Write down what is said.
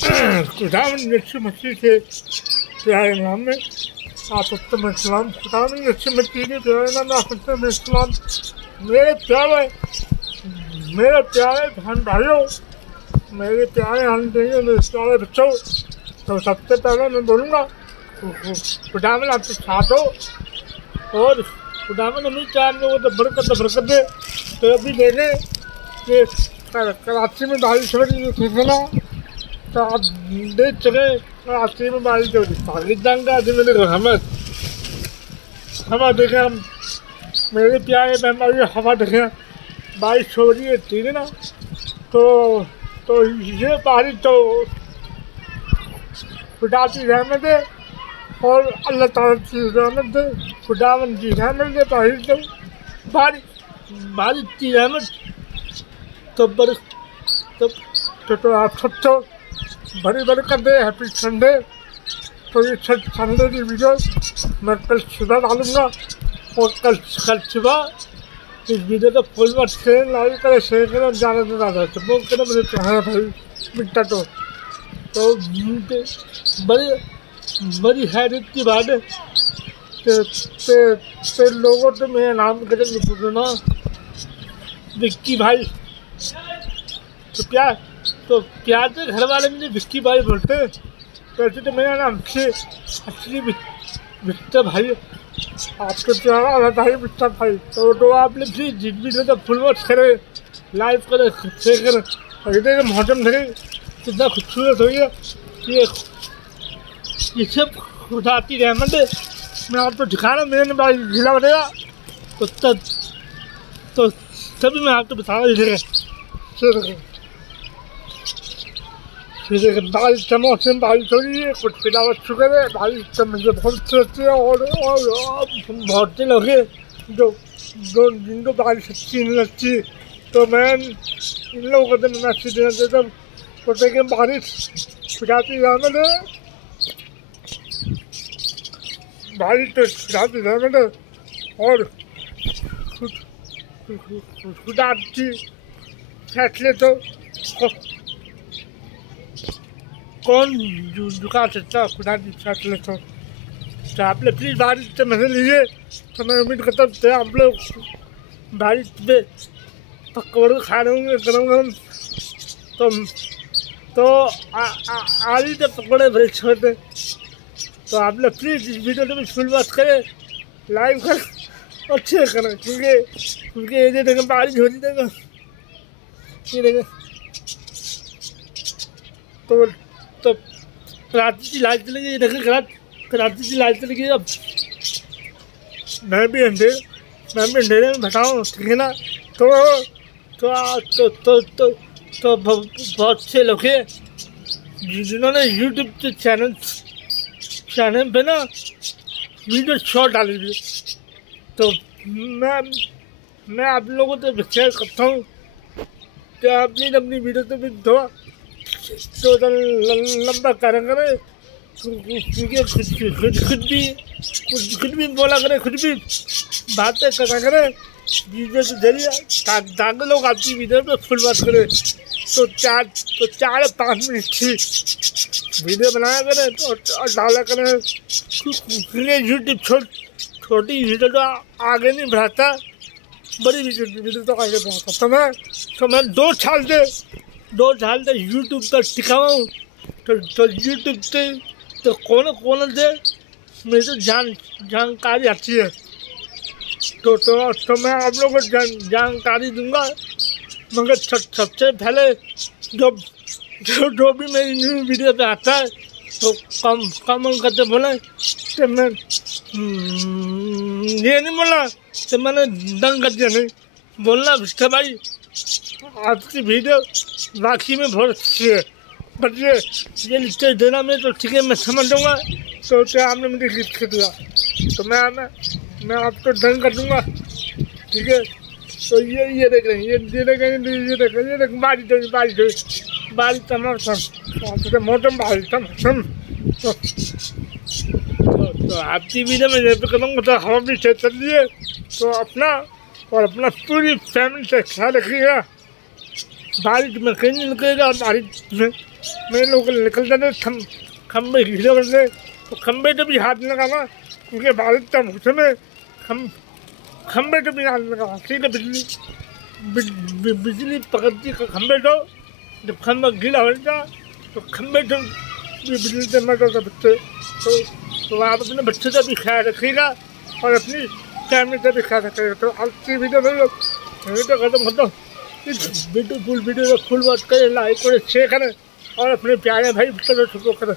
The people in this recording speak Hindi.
खुदावंद यीशु मसीह के प्यारे नाम में आप सबको सलाम। खुदावंद यीशु मसीह के प्यारे नाम में आप सबको सलाम। मेरे प्यारे बहन भाइयों, मेरे प्यारे बच्चों, तो सबसे पहले मैं बोलूँगा खुदावंद आपके साथ हो और खुदावंद हमें चार लोगों को बरकत दे। तो अभी देखें कि कराची में बारिश हो रही है ना, तो आप देख चले कराची में बारिश हो रही है। पाकिस्तान का आदमी मेरे हवा देखें हम, मेरे प्यारे बहन भाई हवा देखें, बारिश हो रही है, ठीक है ना। तो ये बारिश तो खुदा की रहमत है और अल्लाह ताला की रहमत है, खुदावंद की रहमत है। बारिश की रहमत तो आप सबको बड़ी बरकत दे। Happy Sunday. तो ये संडे की वीडियो मैं कल सुबह डालूँगा और कल सुबह इस वीडियो को फुल में शेयर लाइक करें, शेयर करें, ज़्यादा से ज़्यादा सपोर्ट करें मुझे चाहे भाई मिट्टा। तो बड़ी हैरत की बात है कि लोगों तो मेरा नाम करेंगे पूछना विक्की भाई। तो प्यार से घर वाले मुझे विक्की भाई बोलते हैं। वैसे तो मेरा नाम से असली विक्टर भाई, आपके प्यारा भाई विक्टर भाई। तो आपने प्लीज जिस वीडियो को फुल वॉच करें, लाइव करें, शेयर करें और इधर मौसम देखें कितना खूबसूरत हो गया। ये सब खुदा की रहमत है। मैं आपको दिखा रहा हूँ, मेरे भाई ढीला बनेगा तो तभी मैं आपको बता रहा हूँ। बारिश का मौसम, बारिश हो रही है, कुछ पिलावट शुक्र है। बारिश तो मुझे बहुत अच्छी लगती है और बहुत से लोग हैं जो जिनको बारिश अच्छी नहीं लगती। तो मैं इन लोगों को तो मैसेज देना चाहता हूँ तो देखें बारिश खुदा की रहमत है, बारिश तो खुदा की रहमत है और खुदा की फैसले तो कौन झुका सकता है खुदा की फैसले तो आपने प्लीज़ बारिश से मजे लीजिए। तो मैं उम्मीद करता हूँ आप लोग बारिश में पकौड़े खा रहे होंगे गरम गरम। तो आज ही तो पकौड़े बड़े छोटे। तो आप लोग प्लीज़ इस वीडियो को भी फुल वॉच करें, लाइव करें, अच्छे करें क्योंकि ये देखें बारिश हो रही देगा, ये देखें। तो कराची की लाइट चली गई, देखें कराची की लाइट चली गई। अब मैं भी अंधेरे में बताऊँ, ठीक है ना। तो बहुत से लोग हैं जिन्होंने यूट्यूब के चैनल पे ना वीडियो शॉर्ट डाली थी। तो मैं आप लोगों से शेयर करता हूँ कि अपनी वीडियो तो भी थोड़ा लंबा करा करें, खुद भी बोला करें, खुद भी बातें करा करें वीडियो के जरिए ताकि लोग आपकी वीडियो पे फुल वॉच करें। तो 4-5 मिनट की वीडियो बनाया करें और डाला करें। यूट्यूब छोटी वीडियो तो आगे नहीं बढ़ाता, बड़ी वीडियो तो आगे बढ़ाता। तो मैं 2 साल से यूट्यूब पर टिका हूँ। तो यूट्यूब से तो कौन से मेरी तो जानकारी आती है। तो मैं आप लोगों को जानकारी दूंगा, मगर सबसे पहले जो भी मेरी न्यू वीडियो पे आता है तो कमेंट करते बोले कि मैं ये नहीं बोला तो मैंने दंग कर दिया, नहीं बोलना विष्ठा भाई आपकी वीडियो वाकई में बहुत अच्छी है, बट ये लिस्ट देना मैं तो ठीक है, मैं समझ दूँगा। तो क्या आपने मुझे लिस्ट कर दिया तो मैं आपको दंग कर दूँगा, ठीक है। तो ये देख रहे हैं, ये देख बारिश का मौसम, मौसम बारिश का मौसम। तो आपकी वीडियो में जैसे करूँगा तो हवा भी से चलिए। तो अपना पूरी फैमिली से ख्याल रखिएगा। बारिश में कहीं नहीं निकलेगा, बारिश में मेरे लोग निकल जाते खम्भे घिरे बनते, तो खम्भे से भी हाथ नहीं लगाना, उनके बाल तब घुसे में खम्भे से भी हाथ नहीं लगाना। सीधे बिजली पकड़ती खम्भे को, जब खम्भा गीला हो जाता तो खम्भे से बिजली से मर जाता बच्चे। तो आप अपने बच्चे का भी ख्याल रखिएगा और अपनी फैमिली का भी ख्याल रखिएगा। तो आज की वीडियो में लोग तो खत्म होता हूँ। इस वीडियो को फुल वॉच करें, लाइक करें, शेयर करें और अपने प्यारे भाई को सपोर्ट करें।